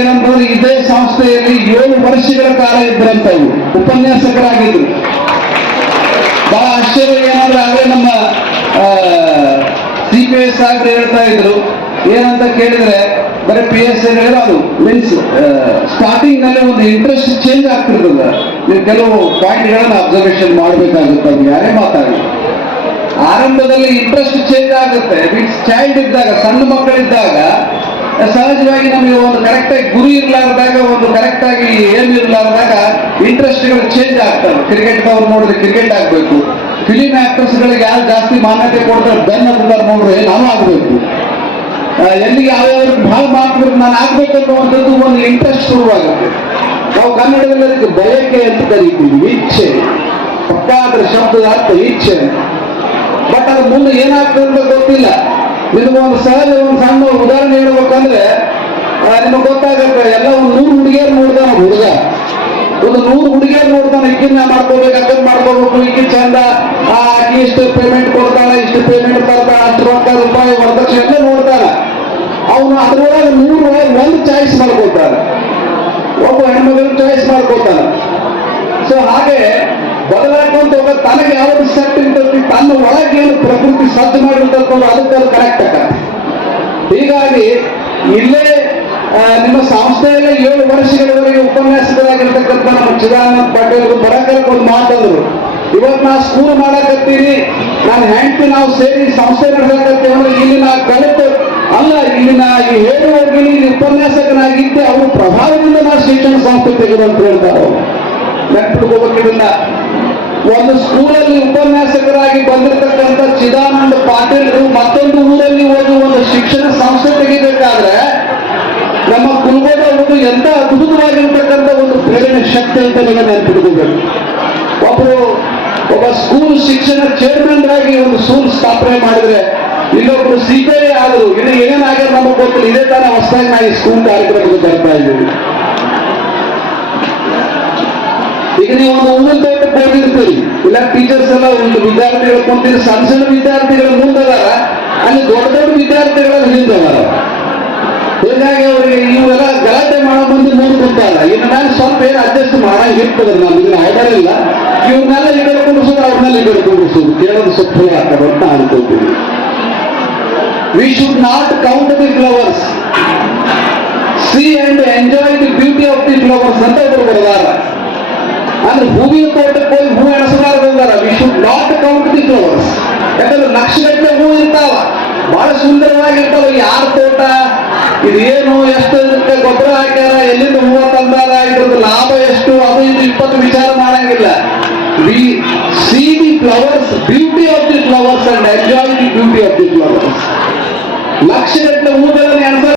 ಏನಂತಂದ್ರೆ ಇದೇ ಸಂಸ್ಥೆಯಲ್ಲಿ 7 ವರ್ಷಗಳ ಕಾಲ ಇದ್ರಂತವು ಉಪನ್ಯಾಸಕರಾಗಿದ್ರು. ಬಹಳ ಆಶ್ಚರ್ಯ ಏನಂದ್ರೆ ಅವರೇ ನಮ್ಮ CPS ಸಾಹೇಬ್ರು ಹೇಳ್ತಾ ಇದ್ರು, ಏನಂತ ಕೇಳಿದ್ರೆ ಬರೀ PSC ಅದು ಮೀನ್ಸ್ ಸ್ಟಾರ್ಟಿಂಗ್ ನಲ್ಲಿ ಒಂದು ಇಂಟ್ರೆಸ್ಟ್ ಚೇಂಜ್ ಆಗ್ತಿರ್ತದ. ನೀವು ಕೆಲವು ಪಾಯಿಂಟ್ಗಳನ್ನ ಅಬ್ಸರ್ವೇಷನ್ ಮಾಡಬೇಕಾಗುತ್ತೆ. ಅದು ಯಾರೇ ಮಾತಾಡಿ ಆರಂಭದಲ್ಲಿ ಇಂಟ್ರೆಸ್ಟ್ ಚೇಂಜ್ ಆಗುತ್ತೆ. ಮೀನ್ಸ್ ಚೈಲ್ಡ್ ಇದ್ದಾಗ, ಸಣ್ಣ ಮಕ್ಕಳಿದ್ದಾಗ ಸಹಜವಾಗಿ ನಮಗೆ ಒಂದು ಕರೆಕ್ಟ್ ಆಗಿ ಗುರಿ ಇರ್ಲಾರ್ದಾಗ, ಒಂದು ಕರೆಕ್ಟ್ ಆಗಿ ಏನ್ ಇರ್ಲಾರ್ದಾಗ ಇಂಟ್ರೆಸ್ಟ್ಗಳು ಚೇಂಜ್ ಆಗ್ತವೆ. ಕ್ರಿಕೆಟ್ ಅವ್ರು ನೋಡಿದ್ರೆ ಕ್ರಿಕೆಟ್ ಆಗ್ಬೇಕು, ಫಿಲಿಂ ಆಕ್ಟರ್ಸ್ ಗಳಿಗೆ ಯಾರು ಜಾಸ್ತಿ ಮಾನ್ಯತೆ ಕೊಡ್ತಾರೆ ಬೆನ್ನ ಹತ್ತಿದ್ದಾರೆ ನೋಡ್ರೆ ನಾವು ಆಗ್ಬೇಕು, ಎಲ್ಲಿಗೆ ಯಾವ್ಯಾವ ಭಾಳ ಮಾಡ್ಬೇಕು ನಾನು ಆಗ್ಬೇಕು ಅನ್ನುವಂಥದ್ದು ಒಂದು ಇಂಟ್ರೆಸ್ಟ್ ಶುರುವಾಗುತ್ತೆ. ನಾವು ಕನ್ನಡದಲ್ಲಿ ಅದಕ್ಕೆ ಬಯಕೆ ಅಂತ ಕರೀತೀವಿ, ಇಚ್ಛೆ. ಪಕ್ಕಾದ್ರ ಶಬ್ದದ ಅರ್ಥ ಇಚ್ಛೆ. ಬಟ್ ಅದು ಮುಂದೆ ಏನಾಗ್ತದೆ ಅಂತ ಗೊತ್ತಿಲ್ಲ. ನಿಮಗೊಂದು ಸಹಜ ಒಂದು ಸಣ್ಣ ಉದಾಹರಣೆ ಹೇಳ್ಬೇಕಂದ್ರೆ ನಿಮಗೆ ಗೊತ್ತಾಗತ್ತೆ. ಎಲ್ಲ ಒಂದು 100 ಹುಡುಗಿಯರು ನೋಡ್ತಾನೆ ಹುಡುಗ, ಒಂದು 100 ಹುಡುಗಿಯರು ನೋಡ್ತಾನೆ. ಈಗಿನ ಮಾಡ್ಕೋಬೇಕು, ಅದನ್ನ ಮಾಡ್ಕೋಬೇಕು, ಈಗಿನ ಚಂದ, ಆಕಿ ಇಷ್ಟು ಪೇಮೆಂಟ್ ಕೊಡ್ತಾಳೆ, ಇಷ್ಟು ಪೇಮೆಂಟ್ ತರ್ತಾಳೆ, ಅಷ್ಟು ರೊಕ್ಕ ರೂಪಾಯಿ ವರದಕ್ಷಿಣೆ ಎಲ್ಲ ನೋಡ್ತಾನೆ. ಅವನು ಅದ್ರೊಳಗೆ 100 ಒಂದು ಚಾಯ್ಸ್ ಮಾಡ್ಕೊತಾನೆ, ಒಬ್ಬ ಹೆಣ್ಮಗಳು ಚಾಯ್ಸ್ ಮಾಡ್ಕೊತಾನೆ. ಸೊ ಹಾಗೆ ಬದಲಾಕೊಂತ ಹೋಗ ತನಗೆ ಯಾವ್ದು ಸೆಟ್ ಇರ್ತದೆ, ತನ್ನ ಒಳಗೆ ಏನು ಪ್ರಕೃತಿ ಸಜ್ಜು ಮಾಡಿರ್ತದೆ ಅದಕ್ಕೆ ಅದು ಕರೆಕ್ಟ್ ಆಗತ್ತೆ. ಹೀಗಾಗಿ ಇಲ್ಲೇ ನಿಮ್ಮ ಸಂಸ್ಥೆಯಲ್ಲೇ 7 ವರ್ಷಗಳವರೆಗೆ ಉಪನ್ಯಾಸಕರಾಗಿರ್ತಕ್ಕಂಥ ನಮ್ಮ ಚಿದಾನಂದ ಪಾಟೀಲ್ ಬರಕರಕ್ಕೆ ಒಂದು ಮಾತಂದ್ರು, ಇವತ್ತು ನಾ ಸ್ಕೂಲ್ ಮಾಡಕತ್ತೀನಿ, ನಾನು ಹೆಂಡತಿ ನಾವು ಸೇರಿ ಸಂಸ್ಥೆ ನಡೆಸಕತ್ತೀವಿ ಅಂದ್ರೆ ಇಲ್ಲಿ ನಾ ಕಲಿತು ಅಲ್ಲ, ಇಲ್ಲಿ ನಾ ಈ ಹೇಳುವವರಿಗೆ ಇಲ್ಲಿ ಉಪನ್ಯಾಸಕನಾಗಿದ್ದೆ ಅವ್ರ ಪ್ರಭಾವದಿಂದ ನಾವು ಶಿಕ್ಷಣ ಸಂಸ್ಥೆ ತೆಗೆದು ಅಂತ ಹೇಳ್ತಾರೆ. ಅವರು ನೆನಪಿಟ್ಕೋಬೇಕಿಲ್ಲ. ಒಂದು ಸ್ಕೂಲಲ್ಲಿ ಉಪನ್ಯಾಸಕರಾಗಿ ಬಂದಿರತಕ್ಕಂಥ ಚಿದಾನಂದ ಪಾಟೀಲ್ರು ಮತ್ತೊಂದು ಊರಲ್ಲಿ ಹೋಗಿ ಒಂದು ಶಿಕ್ಷಣ ಸಂಸ್ಥೆ ತೆಗಿಬೇಕಾದ್ರೆ ನಮ್ಮ ಕುಲಗೋದ ಒಂದು ಎಂತ ಅದ್ಭುತವಾಗಿರ್ತಕ್ಕಂಥ ಒಂದು ಪ್ರೇರಣೆ ಶಕ್ತಿ ಅಂತ ನೀವು ನೆನಪಿಟ್ಕೋಬೇಕು. ಒಬ್ಬ ಸ್ಕೂಲ್ ಶಿಕ್ಷಣ ಚೇರ್ಮನ್ ಆಗಿ ಒಂದು ಸ್ಕೂಲ್ ಸ್ಥಾಪನೆ ಮಾಡಿದ್ರೆ, ಇನ್ನೊಬ್ರು CPI ಆದ್ರು, ಇದು ಏನೇನಾಗ್ಯದ ನಮಗೆ ಗೊತ್ತಿಲ್ಲ. ಇದೇ ತರ ಹೊಸದಾಗಿ ನಾವು ಈ ಸ್ಕೂಲ್ ಕಾರ್ಯಕ್ರಮಕ್ಕೆ ಬರ್ತಾ ಇದ್ದೀವಿ. ಈಗ ನೀವು ಒಂದು ಊರಿನ ತೋಟಕ್ಕೆ ಹೋಗಿರ್ತೀರಿ, ಇಲ್ಲ ಟೀಚರ್ಸ್ ಎಲ್ಲ ಒಂದು ವಿದ್ಯಾರ್ಥಿಗಳು ಕುಂತಿರಿ, ಸಣ್ಣ ಸಣ್ಣ ವಿದ್ಯಾರ್ಥಿಗಳು ಮುಂದದಾರ, ಅಲ್ಲಿ ದೊಡ್ಡ ದೊಡ್ಡ ವಿದ್ಯಾರ್ಥಿಗಳ ಹಿಂದದಾರ. ಹೀಗಾಗಿ ಅವರಿಗೆ ಇವೆಲ್ಲ ಗಲಾಟೆ ಮಾಡೋ ಮಂದಿ ಮುಂದೆ ಕುಂತಾರ. ಇನ್ನು ನಾನು ಸ್ವಲ್ಪ ಏನು ಅಡ್ಜಸ್ಟ್ ಮಾಡಂಗಿರ್ತದೆ, ನಮ್ಗೆ ಆರ್ಡರ್ ಇಲ್ಲ. ಇವ್ರನ್ನೆಲ್ಲ ಈ ಕಡೆ ಕುಂಡಿಸೋದು, ಅವ್ರನ್ನೆಲ್ಲ ಈ ಕಡೆ ಕುಂಡಿಸೋದು, ಕೇಳೋದು ಸ್ವಲ್ಪ ಆಗ್ತದೆ ಅಂತ ಅನ್ಕೋತೀವಿ. We should not count the flowers, see and enjoy the beauty of the flowers ಅಂತ ಒಬ್ಬರು ಬರೆದಾರ. ಅಂದ್ರೆ ಹೂವಿನ ತೋಟಕ್ಕೆ ಹೋಗಿ ಹೂ ಎಣಸಲಾರ ಬಂದಾರ. We should not count the flowers. ಯಾಕಂದ್ರೆ ಲಕ್ಷಗಟ್ಟಲೆ ಹೂ ಇರ್ತಾವ, ಬಹಳ ಸುಂದರವಾಗಿರ್ತಾವ. ಯಾರ ತೋಟ ಇದೇನು, ಎಷ್ಟು ಗೊಬ್ಬರ ಹಾಕ್ಯಾರ, ಎಲ್ಲಿಂದ ಹೂವ ತಂದಾರ, ಇದ್ರದ್ದು ಲಾಭ ಎಷ್ಟು, ಅದು ಇದು 20 ವಿಚಾರ ಮಾಡಂಗಿಲ್ಲ. We see the flowers, beauty of the flowers and enjoy the beauty of the flowers. ಲಕ್ಷಗಟ್ಟಲೆ ಹೂಗಳನ್ನು ಎಣಸ